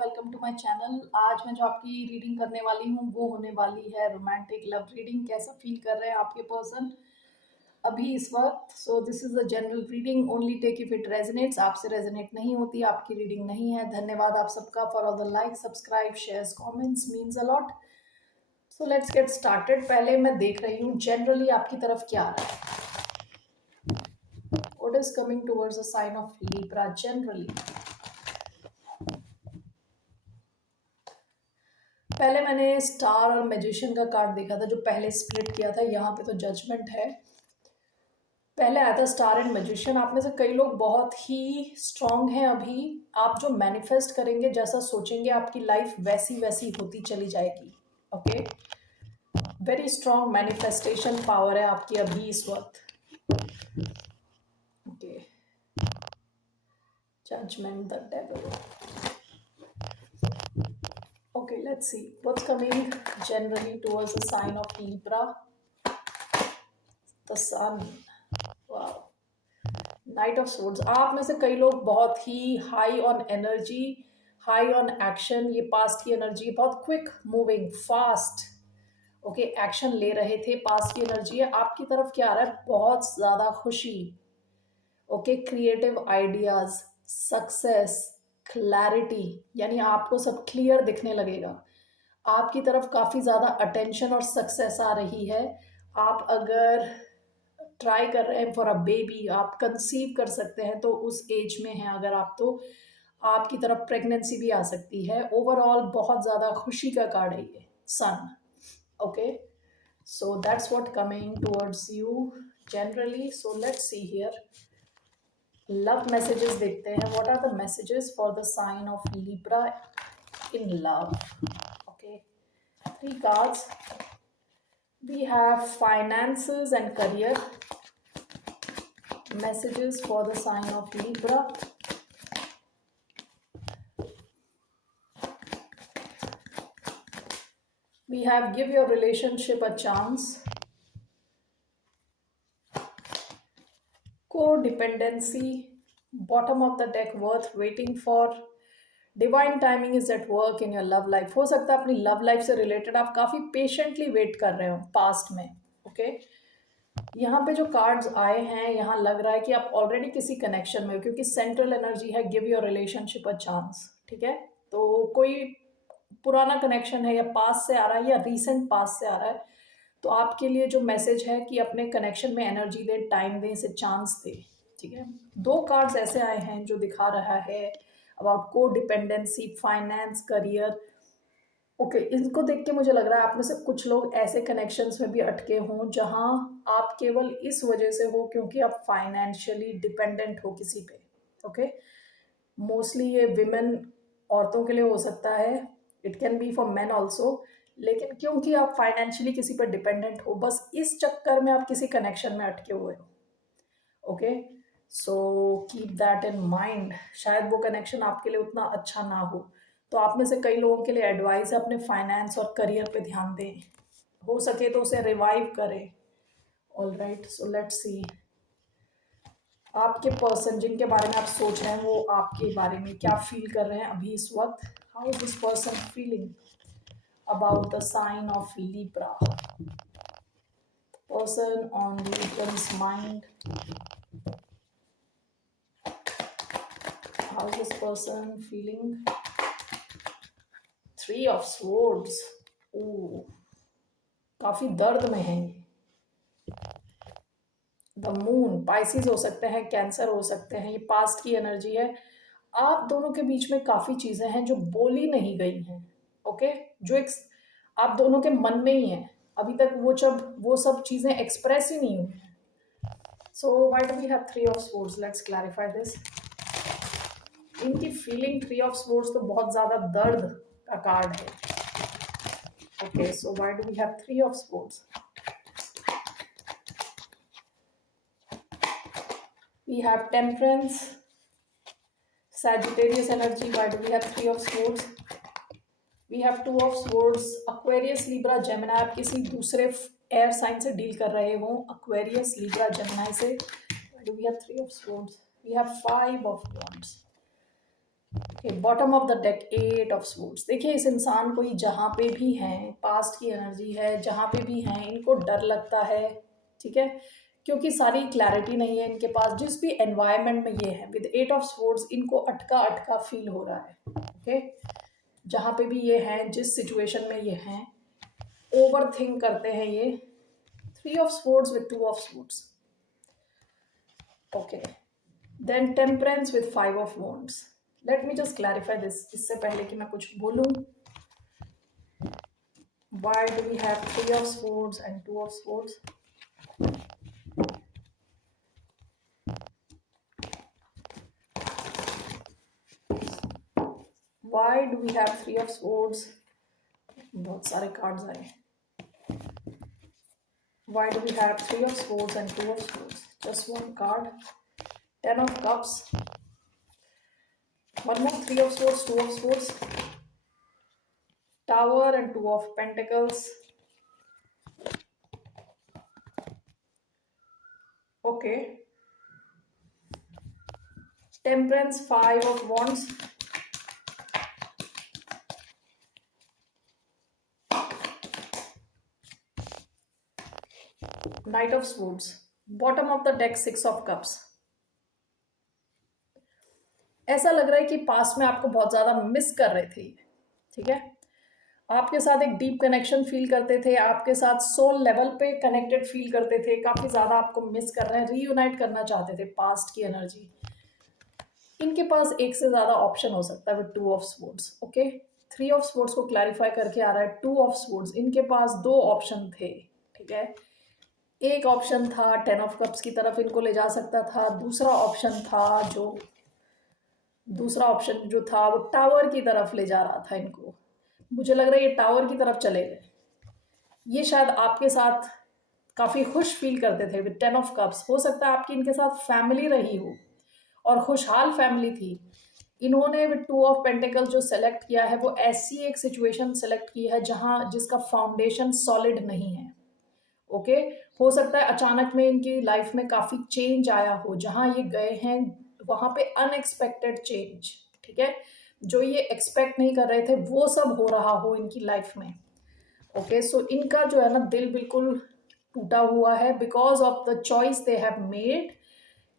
Welcome to my channel. आज मैं जो आपकी रीडिंग करने वाली हूँ वो होने वाली है रोमांटिक लव रीडिंग। कैसा फील कर रहे हैं आपके पर्सन अभी इस वक्त। So this is a general reading, only take if it resonates. आपसे रेजोनेट नहीं होती, आपकी रीडिंग नहीं है। धन्यवाद आप सबका for all the like, subscribe, shares, comments, means a lot. So let's get started. पहले मैं देख रही हूँ जनरली आपकी तरफ क्या आ रहा है। What is coming towards a sign of Libra generally. पहले मैंने स्टार और मैजिशियन का कार्ड देखा था, जो पहले स्प्लिट किया था। यहाँ पे तो जजमेंट है। पहले आया था स्टार एंड मैजिशियन। आप में से कई लोग बहुत ही स्ट्रांग हैं अभी। आप जो मैनिफेस्ट करेंगे, जैसा सोचेंगे, आपकी लाइफ वैसी वैसी होती चली जाएगी। Okay, very strong manifestation power है आपकी अभी इस वक्त। Okay, judgement, the devil. Okay, let's see what's coming generally towards the sign of Libra. The Sun. Wow. Knight of swords. आप में से कई लोग बहुत ही high on energy, high on action. ये पास्ट की एनर्जी, बहुत quick moving, fast. Okay, action ले रहे थे। पास्ट की एनर्जी है आपकी तरफ। क्या आ रहा है? बहुत ज्यादा खुशी। Okay, creative ideas, success, clarity, यानी आपको सब क्लियर दिखने लगेगा। आपकी तरफ काफी ज्यादा अटेंशन और सक्सेस आ रही है। आप अगर ट्राई कर रहे हैं फॉर अ बेबी, आप कंसीव कर सकते हैं, तो उस एज में हैं अगर आप, तो आपकी तरफ प्रेगनेंसी भी आ सकती है। ओवरऑल बहुत ज़्यादा खुशी का कार्ड है ये Sun. Okay, so that's what coming towards you generally. So let's see here love messages देखते हैं। What are the messages for the sign of Libra in love. Okay, 3 cards. We have finances and career. Messages for the sign of Libra. We have give your relationship a chance. Codependency. Bottom of the deck, worth waiting for. Divine timing is at work in your love life. हो सकता है अपनी love life से related आप काफी patiently wait कर रहे हो पास्ट में। ओके, यहाँ पे जो कार्ड्स आए हैं, यहाँ लग रहा है कि आप ऑलरेडी किसी कनेक्शन में हो, क्योंकि सेंट्रल एनर्जी है give your relationship a chance. ठीक है, तो कोई पुराना कनेक्शन है, या पास से आ रहा है, या रीसेंट पास से आ रहा है। तो आपके लिए जो मैसेज है कि अपने कनेक्शन में एनर्जी दे, टाइम दे, इसे चांस दे। ठीक है, 2 कार्ड्स ऐसे आए हैं जो दिखा रहा है अबाउट को डिपेंडेंसी, फाइनेंस, करियर। ओके, इनको देख के मुझे लग रहा है आप में से कुछ लोग ऐसे कनेक्शंस में भी अटके हों जहां आप केवल इस वजह से हो क्योंकि आप फाइनेंशियली डिपेंडेंट हो किसी पे। ओके, मोस्टली ये विमेन, औरतों के लिए हो सकता है। It can be for main also. लेकिन क्योंकि आप फाइनेंशियली किसी पर डिपेंडेंट हो, बस इस चक्कर में आप किसी कनेक्शन में अटके हुए हो। Okay, so keep that in mind. शायद वो कनेक्शन आपके लिए उतना अच्छा ना हो। तो आप में से कई लोगों के लिए एडवाइस है अपने फाइनेंस और करियर पे ध्यान दें। हो सके तो उसे रिवाइव करें। ऑल राइट, सो लेट्स सी आपके पर्सन जिनके बारे में आप सोच रहे हैं, वो आपके बारे में क्या फील कर रहे हैं अभी इस वक्त। How is this person feeling about the sign of Libra. Person on Libra's mind. How is this person feeling? 3 of swords. Oh, काफी दर्द में है ये। द मून, पाइसिस हो सकते हैं, कैंसर हो सकते हैं। ये पास्ट की एनर्जी है। आप दोनों के बीच में काफी चीजें हैं जो बोली नहीं गई हैं। ओके, जो एक आप दोनों के मन में ही है अभी तक, वो सब चीजें एक्सप्रेस ही नहीं हुई हैं। So why do we have 3 of swords? Let's clarify this. इनकी फीलिंग 3 of swords तो बहुत ज्यादा दर्द का कार्ड है। Okay, so why do we have 3 of swords? We have temperance, Sagittarius energy. Why do we have 3 of swords? We have 2 of swords, Aquarius, Libra, Gemini। आप किसी दूसरे एयर साइन से डील कर रहे हो, Aquarius, Libra, Gemini से। Why do we have 3 of swords? We have 5 of wands. Bottom of the deck 8 of swords. देखिए इस इंसान को ये जहाँ पे भी हैं, पास्ट की एनर्जी है, जहाँ पे भी हैं इनको डर लगता है, ठीक है, क्योंकि सारी क्लैरिटी नहीं है इनके पास। जिस भी एनवायरनमेंट में ये है विद 8 ऑफ स्वॉर्ड्स इनको अटका अटका फील हो रहा है। ओके, जहाँ पे भी ये हैं, जिस सिचुएशन में ये हैं, ओवर थिंक करते हैं ये। 3 of swords with 2 of swords. Okay, then temperance with 5 of wands. Let me just clarify this, इससे पहले कि मैं कुछ बोलूं। Why do we have 3 of swords and 2 of swords? Why do we have 3 of swords? बहुत सारे cards आए। Why do we have 3 of swords and 2 of swords? Just one card. 10 of cups. One more 3 of swords, 2 of swords. Tower and 2 of pentacles. Okay. Temperance, 5 of wands. Knight of swords. Bottom of the deck 6 of cups. ऐसा लग रहा है कि past में आपको बहुत ज़्यादा miss कर रहे थे, ठीक है, आपके साथ एक डीप कनेक्शन फील करते थे, आपके साथ सोल लेवल पे कनेक्टेड फील करते थे, काफ़ी ज़्यादा आपको मिस कर रहे हैं, रीयूनाइट करना चाहते थे पास्ट की एनर्जी। इनके पास एक से ज़्यादा ऑप्शन हो सकता है with 2 of swords. Okay, 3 of swords को क्लैरिफाई करके आ रहा है 2 ऑफ स्वॉर्ड्स। इनके पास 2 ऑप्शन थे, ठीक है। एक ऑप्शन था 10 ऑफ कप्स की तरफ इनको ले जा सकता था, दूसरा ऑप्शन जो था वो टावर की तरफ ले जा रहा था इनको। मुझे लग रहा है ये टावर की तरफ चले गए। ये शायद आपके साथ काफ़ी खुश फील करते थे विद 10 ऑफ कप्स। हो सकता है आपकी इनके साथ फैमिली रही हो और खुशहाल फैमिली थी। इन्होंने विद 2 ऑफ पेंटिकल जो सेलेक्ट किया है वो ऐसी एक सिचुएशन सेलेक्ट की है जहां जिसका फाउंडेशन सॉलिड नहीं है। ओके, हो सकता है अचानक में इनकी लाइफ में काफ़ी चेंज आया हो, जहां ये गए हैं वहां पे अनएक्सपेक्टेड चेंज, ठीक है, जो ये एक्सपेक्ट नहीं कर रहे थे वो सब हो रहा हो इनकी लाइफ में। ओके, सो इनका जो है ना दिल बिल्कुल टूटा हुआ है because of the choice they have made.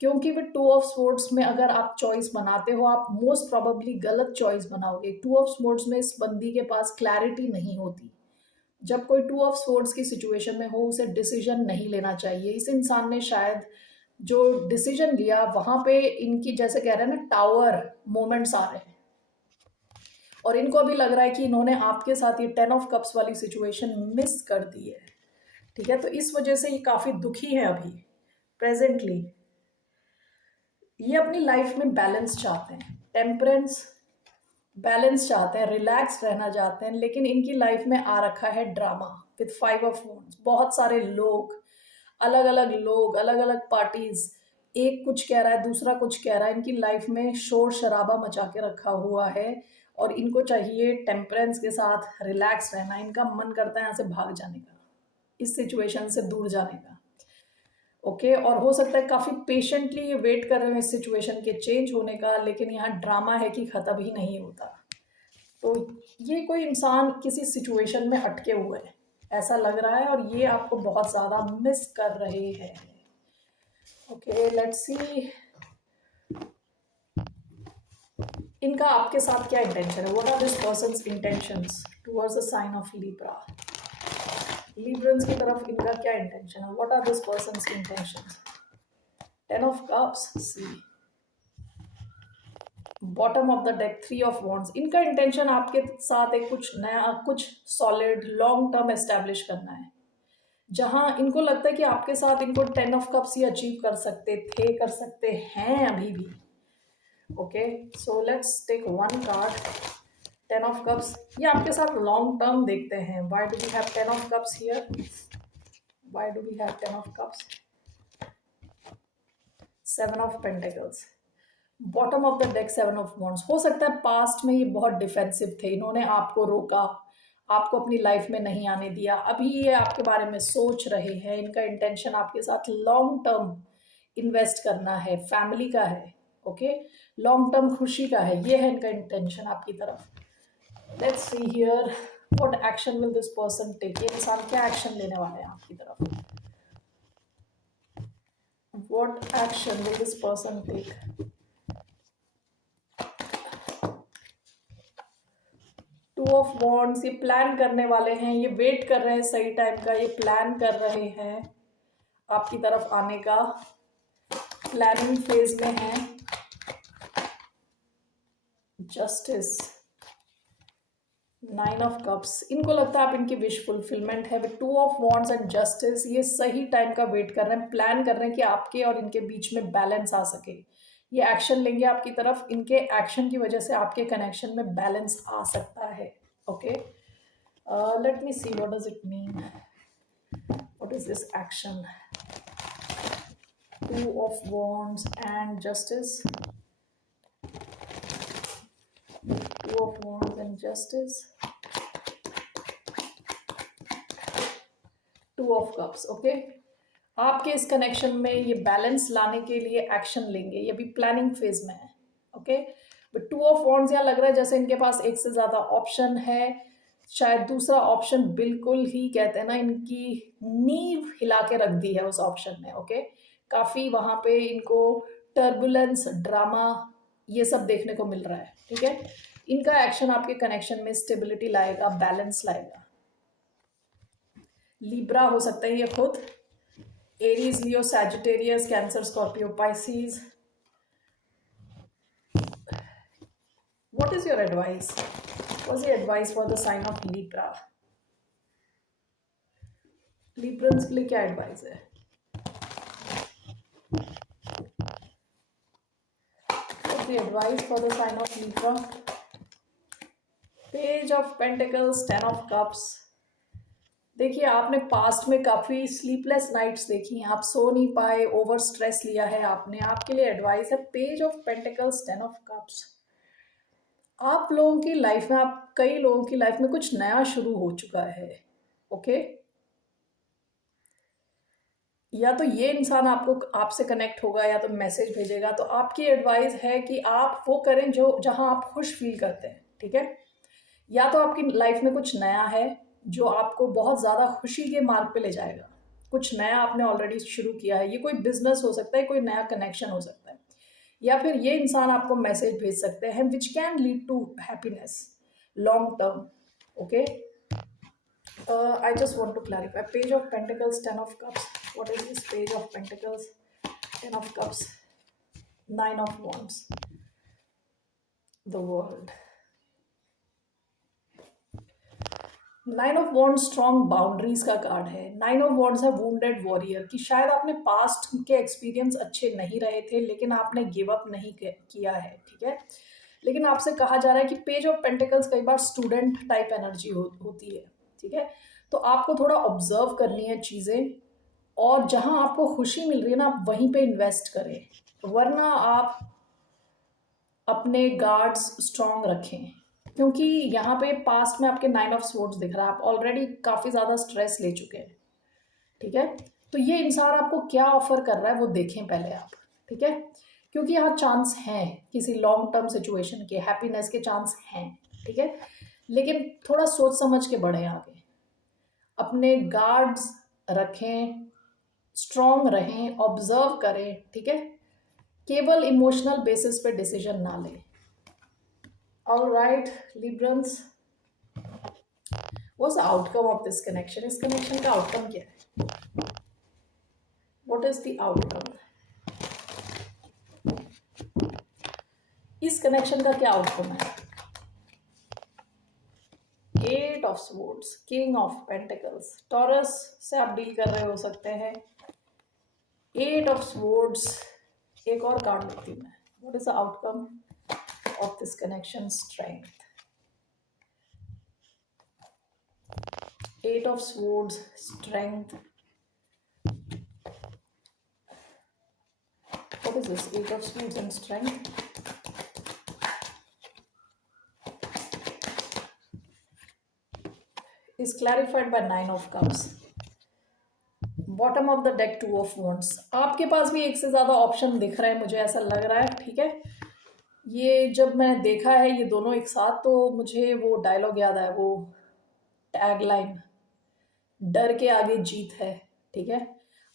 क्योंकि विद 2 ऑफ स्वॉर्ड्स में अगर आप चॉइस बनाते हो आप मोस्ट प्रोबेबली गलत चॉइस बनाओगे। 2 ऑफ स्वॉर्ड्स में इस बंदी के पास क्लैरिटी नहीं होती। जब कोई 2 ऑफ स्वॉर्ड्स की सिचुएशन में हो उसे डिसीजन नहीं लेना चाहिए। इस इंसान ने शायद जो डिसीजन लिया वहां पे इनकी जैसे कह रहे हैं ना टावर मोमेंट्स आ रहे हैं और इनको अभी लग रहा है कि इन्होंने आपके साथ ये 10 ऑफ कप्स वाली सिचुएशन मिस कर दी है, ठीक है। तो इस वजह से ये काफ़ी दुखी है अभी प्रेजेंटली। ये अपनी लाइफ में बैलेंस चाहते हैं, टेम्परेंस, बैलेंस चाहते हैं, रिलैक्स रहना चाहते हैं, लेकिन इनकी लाइफ में आ रखा है ड्रामा विद 5 ऑफ वॉन्ड्स। बहुत सारे लोग, अलग अलग पार्टीज, एक कुछ कह रहा है दूसरा कुछ कह रहा है, इनकी लाइफ में शोर शराबा मचा के रखा हुआ है और इनको चाहिए टेम्परेंस के साथ रिलैक्स रहना। इनका मन करता है यहाँ से भाग जाने का, इस सिचुएशन से दूर जाने का। ओके, और हो सकता है काफ़ी पेशेंटली ये वेट कर रहे हैं इस सिचुएशन के चेंज होने का, लेकिन यहाँ ड्रामा है कि ख़त्म ही नहीं होता। तो ये कोई इंसान किसी सिचुएशन में अटके हुए हैं ऐसा लग रहा है और ये आपको बहुत ज़्यादा मिस कर रहे हैं। ओके, लेट्स सी इनका आपके साथ क्या इंटेंशन है। What are this person's intentions towards the sign of Libra. Librans की तरफ इनका क्या इंटेंशन है। What are this person's intentions. 10 of cups, see bottom of the deck 3 of wands. इनका इंटेंशन आपके साथ एक कुछ नया, कुछ सॉलिड लॉन्ग टर्म एस्टेब्लिश करना है, जहां इनको लगता है कि आपके साथ इनको 10 ऑफ कप्स ही अचीव कर सकते थे, कर सकते हैं अभी भी। Okay, so let's take one card 10 of cups. ये आपके साथ लॉन्ग टर्म देखते हैं। Why do we have 10 of cups here. Why do we have 10 of cups. 7 of pentacles, bottom of the deck 7 of wands. हो सकता है past में ये बहुत डिफेंसिव थे, इन्होंने आपको रोका, आपको अपनी लाइफ में नहीं आने दिया। अभी ये आपके बारे में सोच रहे हैं। इनका इंटेंशन आपके साथ लॉन्ग टर्म इन्वेस्ट करना है, फैमिली का है। ओके, लॉन्ग टर्म खुशी का है, ये है इनका इंटेंशन आपकी तरफ। Let's see here what action will this person take, ये इंसान क्या एक्शन लेने वाले हैं आपकी तरफ, what action will this person take. Two of wands, ये प्लान करने वाले हैं, ये वेट कर रहे हैं सही टाइम का, ये प्लान कर रहे हैं आपकी तरफ आने का, प्लानिंग फेज में है। जस्टिस, 9 ऑफ कप्स, इनको लगता है आप इनकी विश फुलफिलमेंट है with 2 of wands and justice. ये सही टाइम का वेट कर रहे हैं, प्लान कर रहे हैं कि आपके और इनके बीच में बैलेंस आ सके। ये एक्शन लेंगे आपकी तरफ, इनके एक्शन की वजह से आपके कनेक्शन में बैलेंस आ सकता है। Okay, let me see what does it mean, what is this action. 2 of wands and justice, 2 of wands and justice, 2 of cups। Okay, आपके इस कनेक्शन में ये बैलेंस लाने के लिए एक्शन लेंगे, ये भी प्लानिंग फेज में है। ओके, बट 2 ऑफ वॉन्ड्स यहाँ लग रहा है जैसे इनके पास एक से ज्यादा ऑप्शन है, शायद दूसरा ऑप्शन बिल्कुल ही कहते हैं ना इनकी नींव हिला के रख दी है उस ऑप्शन ने। ओके, काफी वहां पे इनको टर्बुलेंस, ड्रामा, ये सब देखने को मिल रहा है। ठीक है, इनका एक्शन आपके कनेक्शन में स्टेबिलिटी लाएगा, बैलेंस लाएगा। लिब्रा हो सकता है ये खुद, Aries, Leo, Sagittarius, Cancer, Scorpio, Pisces. What is your advice, what is your advice for the sign of Libra. Librans के लिए क्या एडवाइस है, what is the advice for the sign of Libra. Page of pentacles, 10 of cups. देखिए, आपने past में काफ़ी sleepless nights देखी हैं, आप सो नहीं पाए, ओवर स्ट्रेस लिया है आपने। आपके लिए एडवाइस है page of pentacles, 10 of cups. आप लोगों की लाइफ में, आप कई लोगों की लाइफ में कुछ नया शुरू हो चुका है। ओके, या तो ये इंसान आपको, आपसे कनेक्ट होगा या तो मैसेज भेजेगा, तो आपकी एडवाइस है कि आप वो करें जो, जहां आप खुश फील करते हैं। ठीक है, या तो आपकी लाइफ में कुछ नया है जो आपको बहुत ज़्यादा खुशी के मार्ग पे ले जाएगा, कुछ नया आपने ऑलरेडी शुरू किया है, ये कोई बिजनेस हो सकता है, कोई नया कनेक्शन हो सकता है, या फिर ये इंसान आपको मैसेज भेज सकते हैं which can lead to happiness long term. Okay, I just want to clarify, page of pentacles, 10 of cups, what is this page of pentacles, 10 of cups, 9 of wands, the world. 9 of wands strong boundaries का card है। 9 of wands है wounded warrior, कि शायद आपने past के experience अच्छे नहीं रहे थे लेकिन आपने गिव अप नहीं किया है। ठीक है, लेकिन आपसे कहा जा रहा है कि पेज ऑफ पेंटिकल्स कई बार स्टूडेंट टाइप एनर्जी होती है। ठीक है, तो आपको थोड़ा ऑब्जर्व करनी है चीज़ें, और जहां आपको खुशी मिल रही है ना, आप वहीं पे इन्वेस्ट करें, वरना आप अपने गार्ड्स स्ट्रॉन्ग रखें, क्योंकि यहाँ पे पास्ट में आपके 9 ऑफ स्वॉर्ड्स दिख रहा है, आप ऑलरेडी काफ़ी ज़्यादा स्ट्रेस ले चुके हैं। ठीक है, तो ये इंसान आपको क्या ऑफर कर रहा है वो देखें पहले आप। ठीक है, क्योंकि यहाँ चांस हैं किसी लॉन्ग टर्म सिचुएशन के, हैप्पीनेस के चांस हैं। ठीक है, लेकिन थोड़ा सोच समझ के बढ़े आगे, अपने गार्ड्स रखें, स्ट्रॉन्ग रहें, ऑब्जर्व करें। ठीक है, केवल इमोशनल बेसिस पे डिसीजन ना लें। All right, Librans, what's the outcome of this connection? इस connection का outcome क्या है? What is the outcome? इस connection का क्या outcome है? 8 of swords, King of Pentacles, Taurus से आप डील कर रहे हो सकते हैं। 8 of swords, एक और कार्ड लेती हूँ मैं। What is the outcome of this connection? Strength. 8 of swords, strength. What is this? 8 of swords and strength. Is clarified by 9 of cups. Bottom of the deck to of wands, आपके पास भी एक से ज़्यादा option दिख रहा है, मुझे ऐसा लग रहा है, ठीक है। ये जब मैंने देखा है ये दोनों एक साथ, तो मुझे वो डायलॉग याद आया, वो टैगलाइन, डर के आगे जीत है, ठीक है।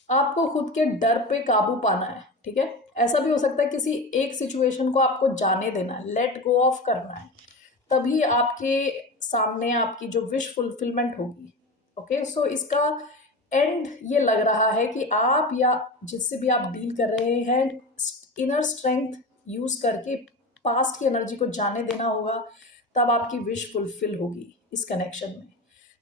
आपको खुद के डर पे काबू पाना है, ठीक है। ऐसा भी हो सकता है किसी एक सिचुएशन को आपको जाने देना है, लेट गो ऑफ करना है, तभी आपके सामने आपकी जो विश फुलफिलमेंट होगी। ओके, सो इसका एंड ये लग रहा है कि आप या जिससे भी आप डील कर रहे हैं, इनर स्ट्रेंथ यूज करके पास्ट की एनर्जी को जाने देना होगा, तब आपकी विश फुलफिल होगी इस कनेक्शन में।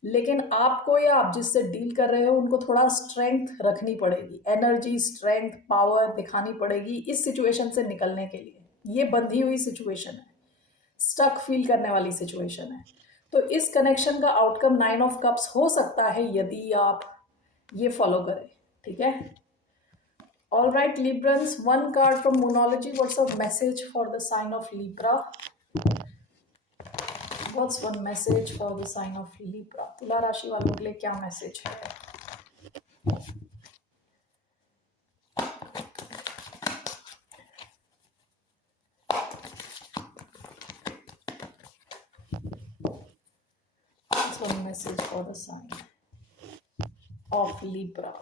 लेकिन आपको या आप जिससे डील कर रहे हो उनको थोड़ा स्ट्रेंथ रखनी पड़ेगी, एनर्जी, स्ट्रेंथ, पावर दिखानी पड़ेगी इस सिचुएशन से निकलने के लिए। ये बंधी हुई सिचुएशन है, स्टक फील करने वाली सिचुएशन है। तो इस कनेक्शन का आउटकम 9 ऑफ कप्स हो सकता है यदि आप ये फॉलो करें, ठीक है। All right Librans, one card from monology, what's a message for the sign of Libra? What's one message for the sign of Libra? तुला राशि वालों के लिए क्या मैसेज है? What's one message for the sign of Libra?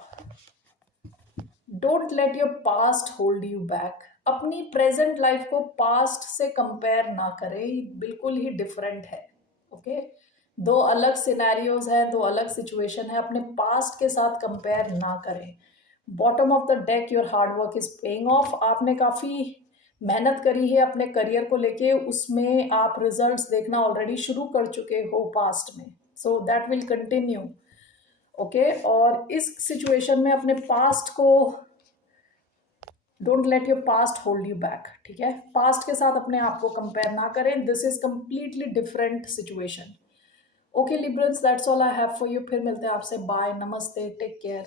Don't let your past hold you back. अपनी present life को past से कंपेयर ना करें, बिल्कुल ही डिफरेंट है। ओके, दो अलग सिनेरियोज हैं, दो अलग सिचुएशन है, अपने पास्ट के साथ कंपेयर ना करें। Bottom of the deck, your hard work is paying off. आपने काफ़ी मेहनत करी है अपने करियर को लेके, उसमें आप रिजल्ट्स देखना ऑलरेडी शुरू कर चुके हो पास्ट में, so that will continue. Okay, और इस सिचुएशन में अपने पास्ट को, don't let your past hold you back, ठीक है। पास्ट के साथ अपने आप को कंपेयर ना करें, this is completely different situation. Okay Librans, that's all I have for you. फिर मिलते हैं आपसे, बाय, नमस्ते, टेक केयर।